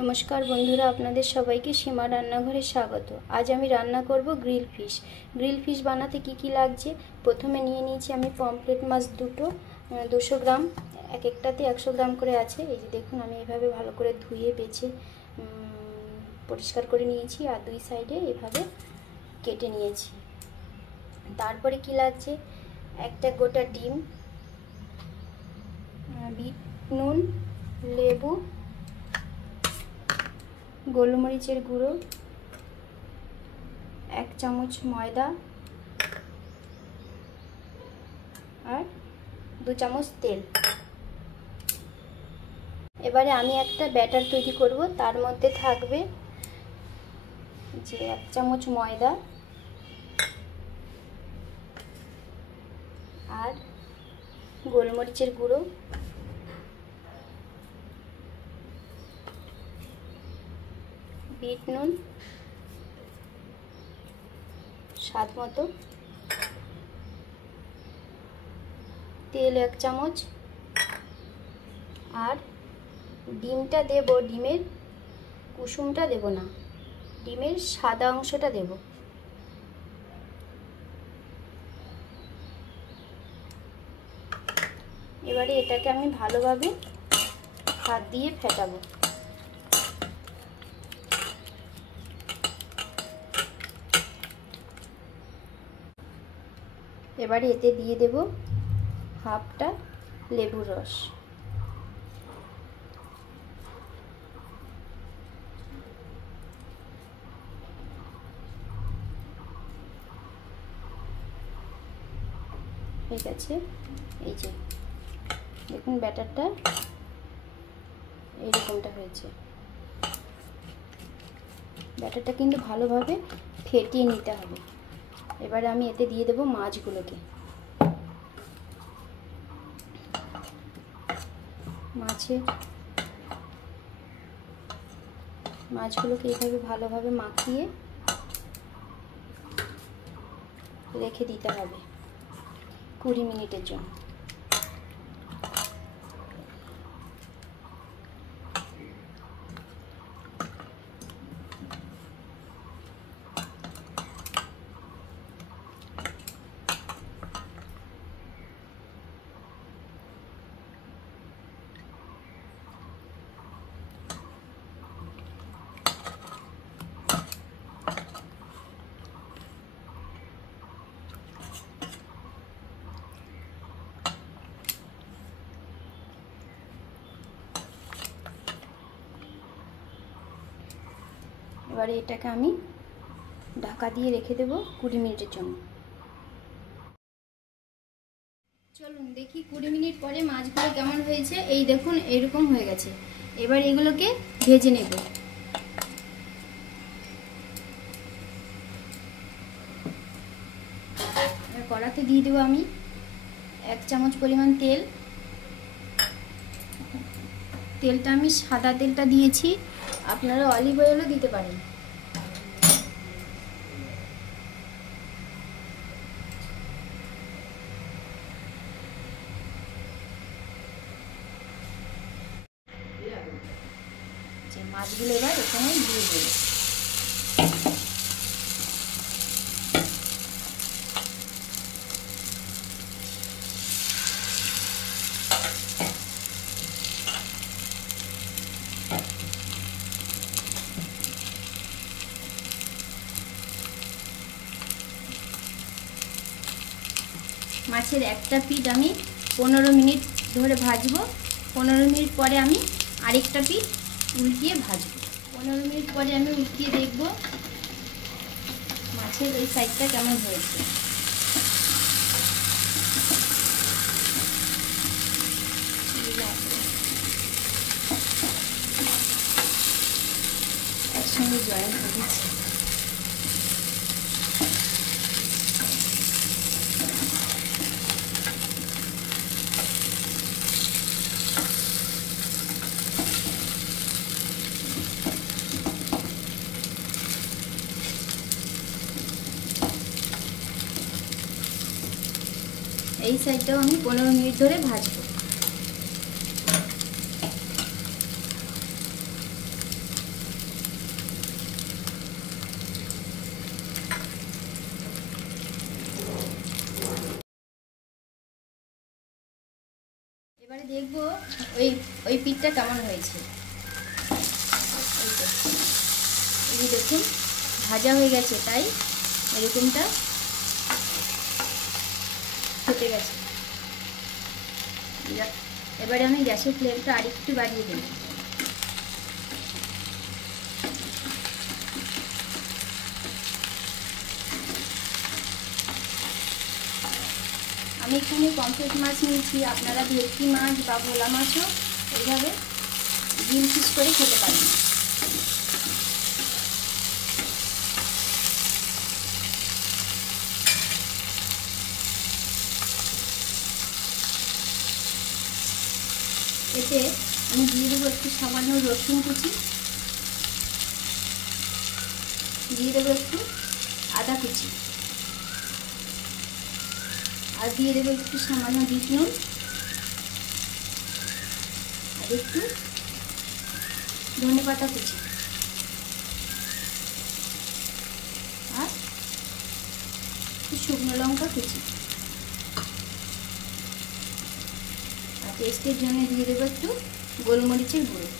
নমস্কার বন্ধুরা, আপনাদের সবাইকে সীমা রান্নাঘরে স্বাগত। আজ আমি রান্না করব গ্রিল ফিশ। গ্রিল ফিশ বানাতে কি কি লাগছে, প্রথমে নিয়ে নিয়েছি আমি পমফ্রেট মাছ দুটো, 200 গ্রাম, এক একটাতে 100 গ্রাম করে আছে। এই যে দেখুন, আমি এভাবে ভালো করে ধুয়ে বেছে পরিষ্কার করে নিয়েছি, আর দুই সাইডে এভাবে কেটে নিয়েছি। তারপরে কি লাগছে, একটা গোটা ডিম, বিট নুন, লেবু, গোলমরিচের গুঁড়ো, 1 চামচ ময়দা আর 2 চামচ তেল। এবারে আমি একটা ব্যাটার তৈরি করব। তার মধ্যে থাকবে যে 1 চামচ ময়দা আর গোলমরিচের গুঁড়ো, বিট নুন স্বাদ মতো, তেল 1 চামচ, আর ডিমটা দেব। ডিমের কুসুমটা দেব না, ডিমের সাদা অংশটা দেব। এবারে এটাকে আমি ভালোভাবে হাত দিয়ে ফেটাবো। এবারে এতে দিয়ে দেব হাফটা লেবুর রস। ঠিক আছে, এই যে দেখুন ব্যাটারটা এইরকমটা হয়েছে। ব্যাটারটা কিন্তু ভালোভাবে ফেটিয়ে নিতে হবে। এবারে আমি এতে দিয়ে দেব মাছগুলোকে। মাছগুলোকে এইভাবে ভালোভাবে মাখিয়ে রেখে দিতে হবে 20 মিনিটের জন্য। এবারে এটাকে আমি ঢাকা দিয়ে রেখে দেব 20 মিনিটের জন্য। চলুন দেখি 20 মিনিট পরে মাছগুলো কেমন হয়েছে। এই দেখুন, এরকম হয়ে গেছে। এবার এগুলোকে ভেজে নেব। কড়াতে দিয়ে দেবো আমি 1 চামচ পরিমাণ তেল। তেলটা আমি সাদা তেলটা দিয়েছি, আপনারা অলিভ অয়েলও দিতে পারেন। যে মাছগুলো এবার এখানে দিয়ে দেবো। মাছের একটা পিঠ আমি 15 মিনিট ধরে ভাজবো। 15 মিনিট পরে আমি আরেকটা পিঠ উল্টিয়ে ভাজবো। 15 মিনিট পরে আমি উল্টিয়ে দেখব মাছের এই সাইডটা কেমন হয়েছে। একসঙ্গে জয়েন করে দিচ্ছি। এই সাইডটাও আমি 15 মিনিট ধরে ভাজবো। দেখবো ওই ওই পিঠটা কেমন হয়েছে। এই যে দেখুন ভাজা হয়ে গেছে, তাই এরকমটা ফুটে গেছে। এবারে আমি গ্যাসের ফ্লেমটা আরেকটু বাড়িয়ে দেব। আমি এখানে পমফ্রেট মাছ নিয়েছি, আপনারা ভেটকি মাছ বা ভোলা মাছও এইভাবে গ্রিল ফিশ করে খেতে পারেন। এতে আমি দিয়ে দেবো একটু সামান্য রসুন কুচি, দিয়ে দেবো একটু আদা কুচি, আর দিয়ে দেবো একটু সামান্য বিট নুন, আর একটু ধনেপাতা কুচি, আর একটু শুকনো লঙ্কা কুচি, আর টেস্টের জন্য দিয়ে দেবো একটু গোলমরিচের গুঁড়ো।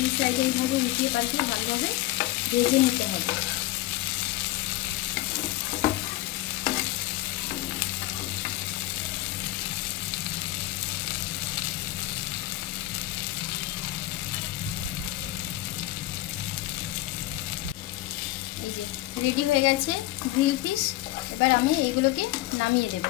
দুই সাইডে এইভাবে উল্টিয়ে পাল্টিয়ে ভালোভাবে ভেজে নিতে হবে। এই যে রেডি হয়ে গেছে গ্রিল ফিশ। এবার আমি এইগুলোকে নামিয়ে দেব।